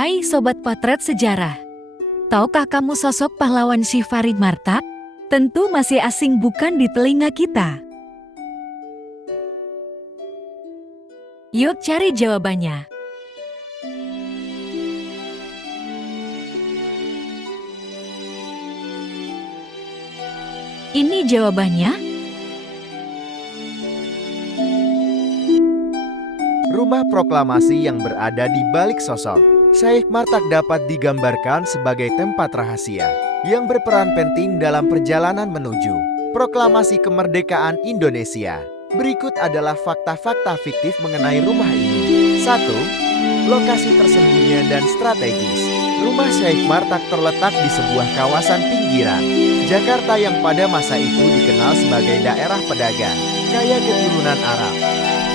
Hai Sobat Potret Sejarah. Tahukah kamu sosok pahlawan Syekh Farid Martak? Tentu masih asing bukan di telinga kita. Yuk cari jawabannya. Ini jawabannya. Rumah proklamasi yang berada di balik sosok Syekh Martak dapat digambarkan sebagai tempat rahasia yang berperan penting dalam perjalanan menuju proklamasi kemerdekaan Indonesia. Berikut adalah fakta-fakta fiktif mengenai rumah ini. 1. Lokasi tersembunyi dan strategis. Rumah Syekh Martak terletak di sebuah kawasan pinggiran Jakarta yang pada masa itu dikenal sebagai daerah pedagang kaya keturunan Arab.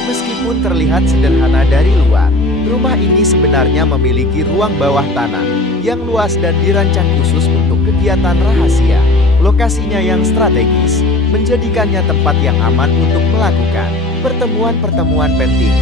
Meskipun terlihat sederhana dari luar, rumah ini sebenarnya memiliki ruang bawah tanah yang luas dan dirancang khusus untuk kegiatan rahasia. Lokasinya yang strategis menjadikannya tempat yang aman untuk melakukan pertemuan-pertemuan penting.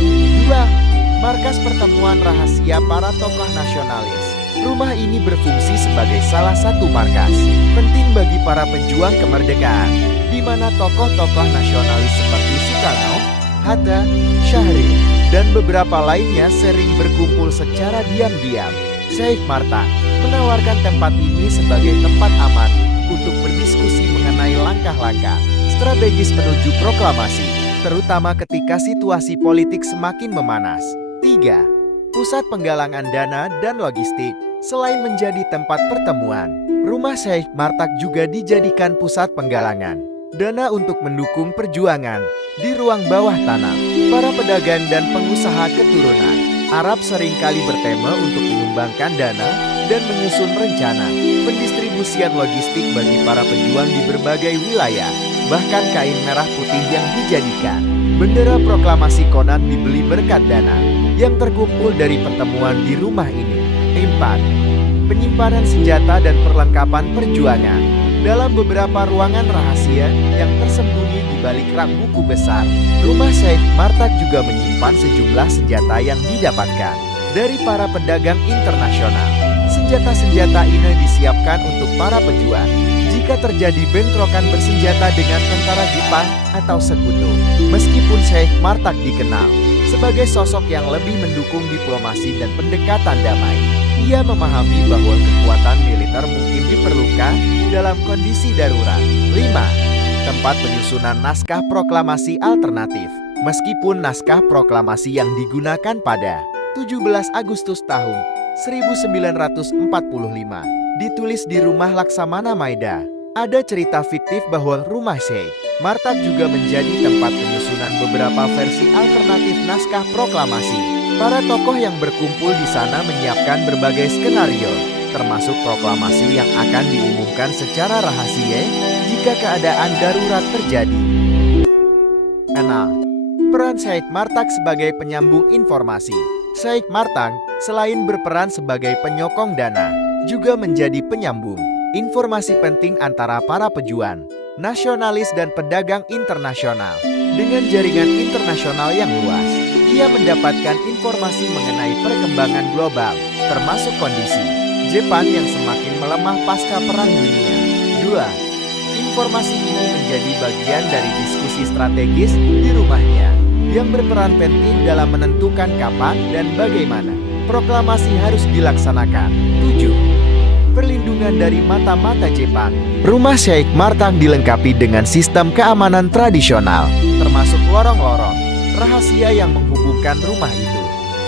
2. Markas pertemuan rahasia para tokoh nasionalis. Rumah ini berfungsi sebagai salah satu markas penting bagi para pejuang kemerdekaan, di mana tokoh-tokoh nasionalis seperti Soekarno, Hatta, Syahrir, dan beberapa lainnya sering berkumpul secara diam-diam. Syekh Martak menawarkan tempat ini sebagai tempat aman untuk berdiskusi mengenai langkah-langkah strategis menuju proklamasi, terutama ketika situasi politik semakin memanas. 3. Pusat penggalangan dana dan logistik. Selain menjadi tempat pertemuan, rumah Syekh Martak juga dijadikan pusat penggalangan dana untuk mendukung perjuangan di ruang bawah tanah. Para pedagang dan pengusaha keturunan Arab seringkali bertema untuk menyumbangkan dana dan menyusun rencana pendistribusian logistik bagi para pejuang di berbagai wilayah. Bahkan kain merah putih yang dijadikan bendera proklamasi konon dibeli berkat dana yang terkumpul dari pertemuan di rumah ini. 4. Penyimpanan senjata dan perlengkapan perjuangan. Dalam beberapa ruangan rahasia yang tersembunyi di balik rak buku besar, rumah Syekh Martak juga menyimpan sejumlah senjata yang didapatkan dari para pedagang internasional. Senjata-senjata ini disiapkan untuk para pejuang jika terjadi bentrokan bersenjata dengan tentara Jepang atau sekutu. Meskipun Syekh Martak dikenal sebagai sosok yang lebih mendukung diplomasi dan pendekatan damai, ia memahami bahwa kekuatan militer mungkin diperlukan dalam kondisi darurat. 5. Tempat penyusunan naskah proklamasi alternatif. Meskipun naskah proklamasi yang digunakan pada 17 Agustus tahun 1945 ditulis di rumah Laksamana Maida, ada cerita fiktif bahwa rumah Syekh Martak juga menjadi tempat penyusunan beberapa versi alternatif naskah proklamasi. Para tokoh yang berkumpul di sana menyiapkan berbagai skenario, termasuk proklamasi yang akan diumumkan secara rahasia jika keadaan darurat terjadi. 6. Peran Syekh Martak sebagai penyambung informasi. Syekh Martak selain berperan sebagai penyokong dana, juga menjadi penyambung informasi penting antara para pejuang nasionalis dan pedagang internasional. Dengan jaringan internasional yang luas, ia mendapatkan informasi mengenai perkembangan global, termasuk kondisi Jepang yang semakin melemah pasca Perang Dunia. 2. Informasi ini menjadi bagian dari diskusi strategis di rumahnya, yang berperan penting dalam menentukan kapan dan bagaimana proklamasi harus dilaksanakan. 7. Perlindungan dari mata-mata Jepang. Rumah Syekh Martak dilengkapi dengan sistem keamanan tradisional, termasuk lorong-lorong rahasia yang menghubungkan rumah itu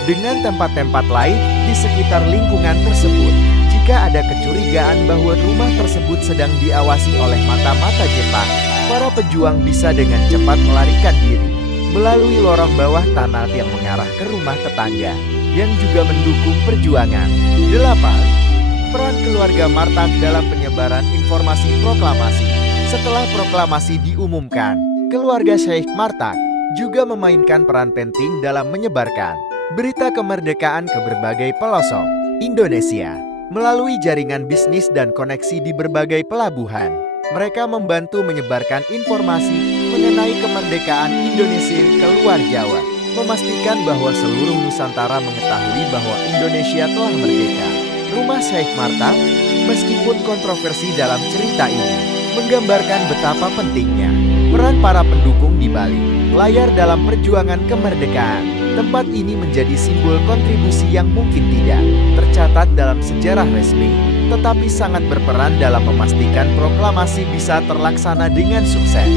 dengan tempat-tempat lain di sekitar lingkungan tersebut. Jika ada kecurigaan bahwa rumah tersebut sedang diawasi oleh mata-mata Jepang, para pejuang bisa dengan cepat melarikan diri melalui lorong bawah tanah yang mengarah ke rumah tetangga yang juga mendukung perjuangan. 8. Peran keluarga Martak dalam penyebaran informasi proklamasi. Setelah proklamasi diumumkan, keluarga Syekh Martak juga memainkan peran penting dalam menyebarkan berita kemerdekaan ke berbagai pelosok Indonesia. Melalui jaringan bisnis dan koneksi di berbagai pelabuhan, mereka membantu menyebarkan informasi mengenai kemerdekaan Indonesia ke luar Jawa. memastikan bahwa seluruh Nusantara mengetahui bahwa Indonesia telah merdeka. Rumah Syekh Marta, meskipun kontroversi dalam cerita ini, menggambarkan betapa pentingnya peran para pendukung di Bali Layar dalam perjuangan kemerdekaan. Tempat ini menjadi simbol kontribusi yang mungkin tidak tercatat dalam sejarah resmi, tetapi sangat berperan dalam memastikan proklamasi bisa terlaksana dengan sukses.